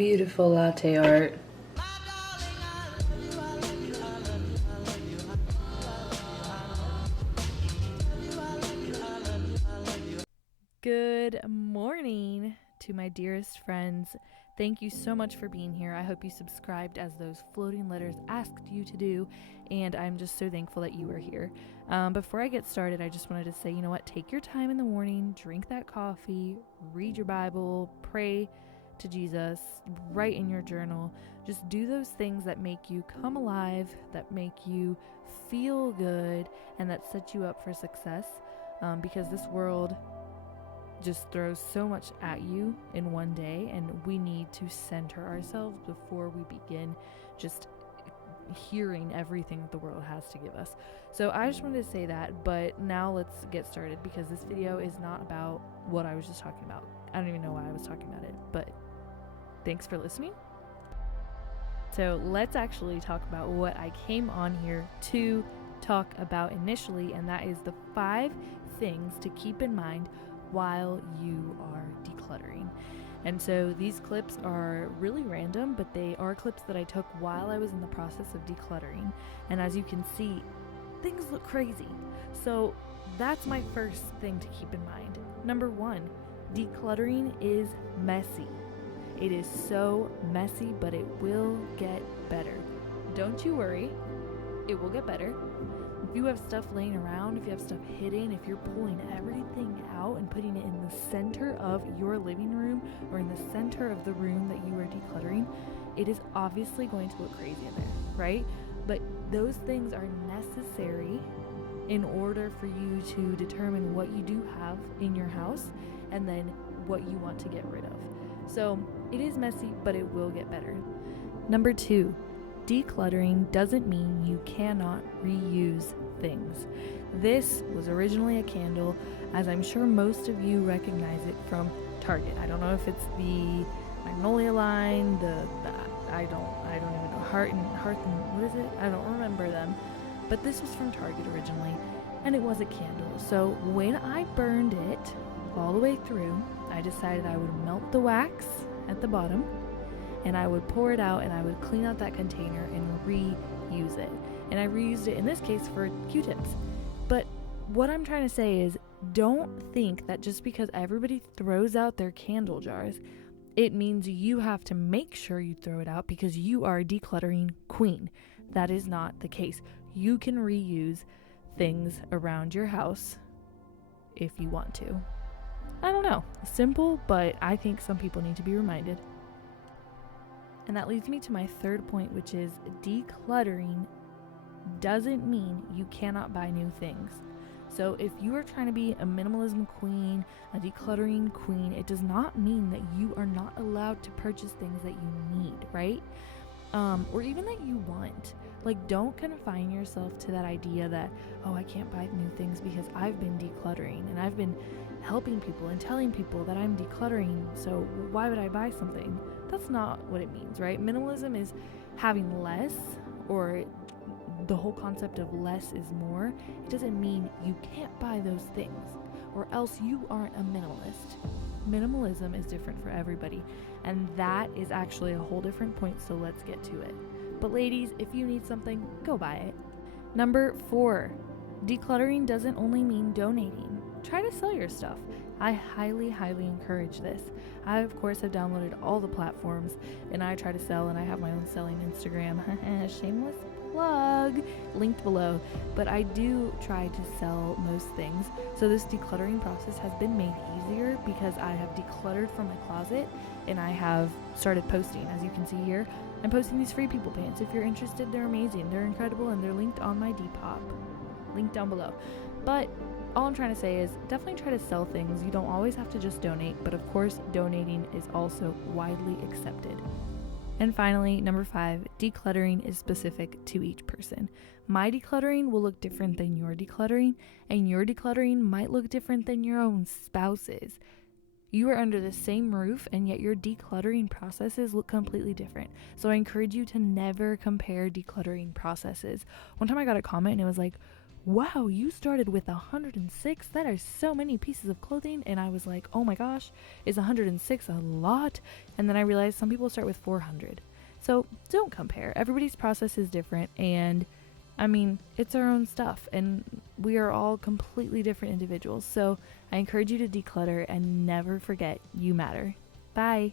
Beautiful latte art. Good morning to my dearest friends. Thank you so much for being here. I hope you subscribed as those floating letters asked you to do, and I'm just so thankful that you are here. Before I get started, I just wanted to say, you know what? Take your time in the morning, drink that coffee, read your Bible, pray to Jesus, write in your journal. Just do those things that make you come alive, that make you feel good, and that set you up for success, because this world just throws so much at you in one day, and we need to center ourselves before we begin just hearing everything that the world has to give us. So I just wanted to say that, but now let's get started, because this video is not about what I was just talking about. I don't even know why I was talking about it, but thanks for listening. So let's actually talk about what I came on here to talk about initially, and that is the 5 things to keep in mind while you are decluttering. And so these clips are really random, but they are clips that I took while I was in the process of decluttering. And as you can see, things look crazy. So that's my first thing to keep in mind. Number 1, decluttering is messy. It is so messy, but it will get better. Don't you worry, it will get better. If you have stuff laying around, if you have stuff hidden, if you're pulling everything out and putting it in the center of your living room or in the center of the room that you are decluttering, it is obviously going to look crazy in there, right? But those things are necessary in order for you to determine what you do have in your house and then what you want to get rid of. So it is messy, but it will get better. Number 2, decluttering doesn't mean you cannot reuse things. This was originally a candle, as I'm sure most of you recognize it from Target. I don't know if it's the Magnolia line, I don't even know, Hearth and what is it? I don't remember them. But this was from Target originally, and it was a candle. So when I burned it all the way through, I decided I would melt the wax at the bottom, and I would pour it out, and I would clean out that container and reuse it. And I reused it in this case for Q-tips. But what I'm trying to say is, don't think that just because everybody throws out their candle jars, it means you have to make sure you throw it out because you are a decluttering queen. That is not the case. You can reuse things around your house if you want to. I don't know. Simple, but I think some people need to be reminded. And that leads me to my third point, which is decluttering doesn't mean you cannot buy new things. So if you are trying to be a minimalism queen, a decluttering queen, it does not mean that you are not allowed to purchase things that you need, right? Or even that you want. Like, don't confine yourself to that idea that, oh, I can't buy new things because I've been decluttering and I've been helping people and telling people that I'm decluttering, so why would I buy something? That's not what it means, right? Minimalism is having less, or the whole concept of less is more. It doesn't mean you can't buy those things, or else you aren't a minimalist. Minimalism is different for everybody, and that is actually a whole different point, so let's get to it. But ladies, if you need something, go buy it. Number 4, decluttering doesn't only mean donating. Try to sell your stuff. I highly encourage this. I, of course, have downloaded all the platforms, and I try to sell, and I have my own selling Instagram. Shameless plug, linked below. But I do try to sell most things. So this decluttering process has been made easier because I have decluttered from my closet, and I have started posting. As you can see here, I'm posting these free people pants. If you're interested, they're amazing. They're incredible, and they're linked on my Depop. Link down below. But all I'm trying to say is definitely try to sell things. You don't always have to just donate, but of course, donating is also widely accepted. And finally, number 5, decluttering is specific to each person. My decluttering will look different than your decluttering, and your decluttering might look different than your own spouse's. You are under the same roof, and yet your decluttering processes look completely different. So I encourage you to never compare decluttering processes. One time I got a comment and it was like, wow, you started with 106? That are so many pieces of clothing. And I was like, oh my gosh, is 106 a lot? And then I realized some people start with 400. So don't compare. Everybody's process is different, and I mean, it's our own stuff, and we are all completely different individuals. So I encourage you to declutter and never forget you matter. Bye.